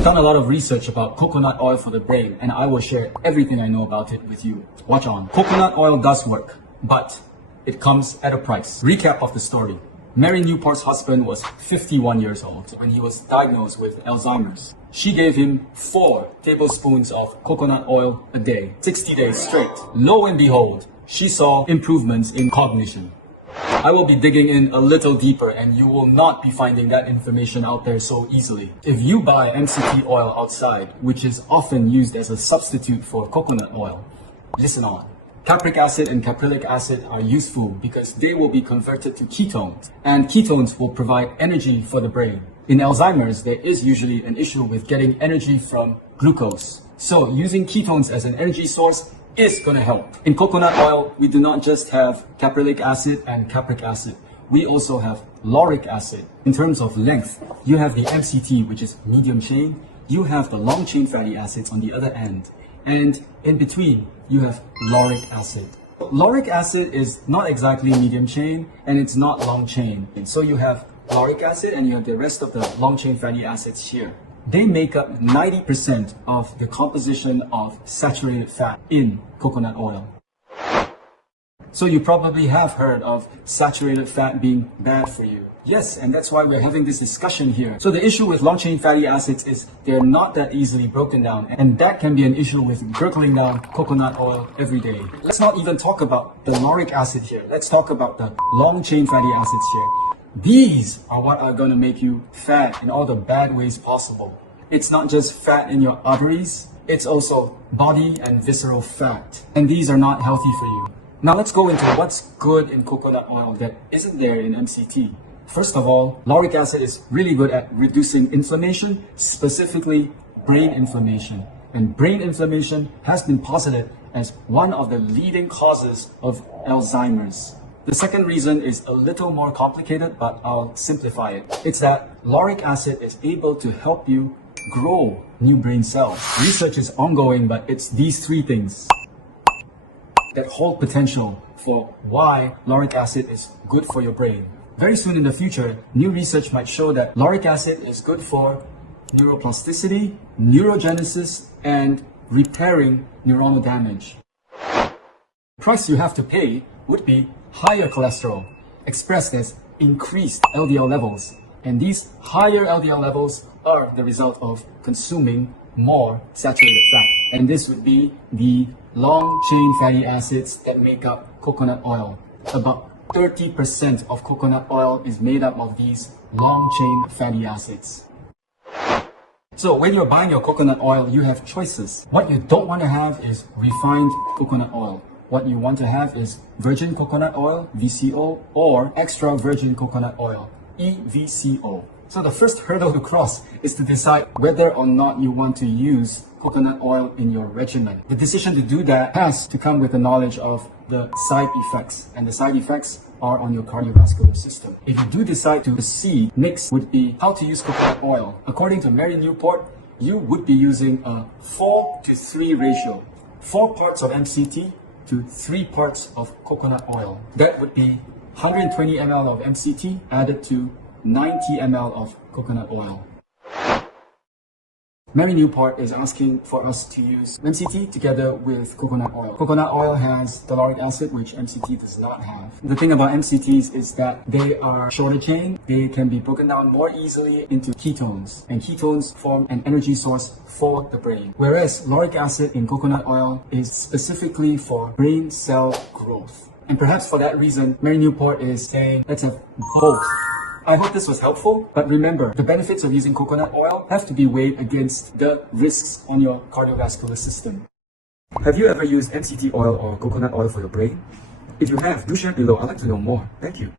I've done a lot of research about coconut oil for the brain, and I will share everything I know about it with you. Watch on. Coconut oil does work, but it comes at a price. Recap of the story. Mary Newport's husband was 51 years old when he was diagnosed with Alzheimer's. She gave him 4 tablespoons of coconut oil a day, 60 days straight. Lo and behold, she saw improvements in cognition. I will be digging in a little deeper, and you will not be finding that information out there so easily. If you buy MCT oil outside, which is often used as a substitute for coconut oil, listen on. Capric acid and caprylic acid are useful because they will be converted to ketones, and ketones will provide energy for the brain. In Alzheimer's, there is usually an issue with getting energy from glucose. So using ketones as an energy source is going to help. In coconut oil, we do not just have caprylic acid and capric acid. We also have lauric acid. In terms of length, you have the MCT, which is medium chain. You have the long chain fatty acids on the other end. And in between, you have lauric acid. Lauric acid is not exactly medium chain, and it's not long chain. And so you have lauric acid, and you have the rest of the long chain fatty acids here. They make up 90% of the composition of saturated fat in coconut oil. So you probably have heard of saturated fat being bad for you. Yes, and that's why we're having this discussion here. So the issue with long-chain fatty acids is they're not that easily broken down, and that can be an issue with gurgling down coconut oil every day. Let's not even talk about the lauric acid here. Let's talk about the long-chain fatty acids here. These are what are going to make you fat in all the bad ways possible. It's not just fat in your arteries, it's also body and visceral fat. And these are not healthy for you. Now let's go into what's good in coconut oil that isn't there in MCT. First of all, lauric acid is really good at reducing inflammation, specifically brain inflammation. And brain inflammation has been posited as one of the leading causes of Alzheimer's. The second reason is a little more complicated, but I'll simplify it. It's that lauric acid is able to help you grow new brain cells. Research is ongoing, but it's these 3 things that hold potential for why lauric acid is good for your brain. Very soon in the future, new research might show that lauric acid is good for neuroplasticity, neurogenesis, and repairing neuronal damage. The price you have to pay would be higher cholesterol, expressed as increased LDL levels. And these higher LDL levels are the result of consuming more saturated fat. And this would be the long-chain fatty acids that make up coconut oil. About 30% of coconut oil is made up of these long-chain fatty acids. So when you're buying your coconut oil, you have choices. What you don't want to have is refined coconut oil. What you want to have is virgin coconut oil, VCO, or extra virgin coconut oil, EVCO. So the first hurdle to cross is to decide whether or not you want to use coconut oil in your regimen. The decision to do that has to come with the knowledge of the side effects, and the side effects are on your cardiovascular system. If you do decide to proceed, next would be how to use coconut oil. According to Mary Newport, you would be using a 4:3 ratio. 4 parts of MCT to 3 parts of coconut oil. That would be 120 ml of MCT added to 90 ml of coconut oil. Mary Newport is asking for us to use MCT together with coconut oil. Coconut oil has the lauric acid, which MCT does not have. The thing about MCTs is that they are shorter chain. They can be broken down more easily into ketones, and ketones form an energy source for the brain. Whereas lauric acid in coconut oil is specifically for brain cell growth. And perhaps for that reason, Mary Newport is saying, let's have both. I hope this was helpful, but remember, the benefits of using coconut oil have to be weighed against the risks on your cardiovascular system. Have you ever used MCT oil or coconut oil for your brain? If you have, do share below. I'd like to know more. Thank you.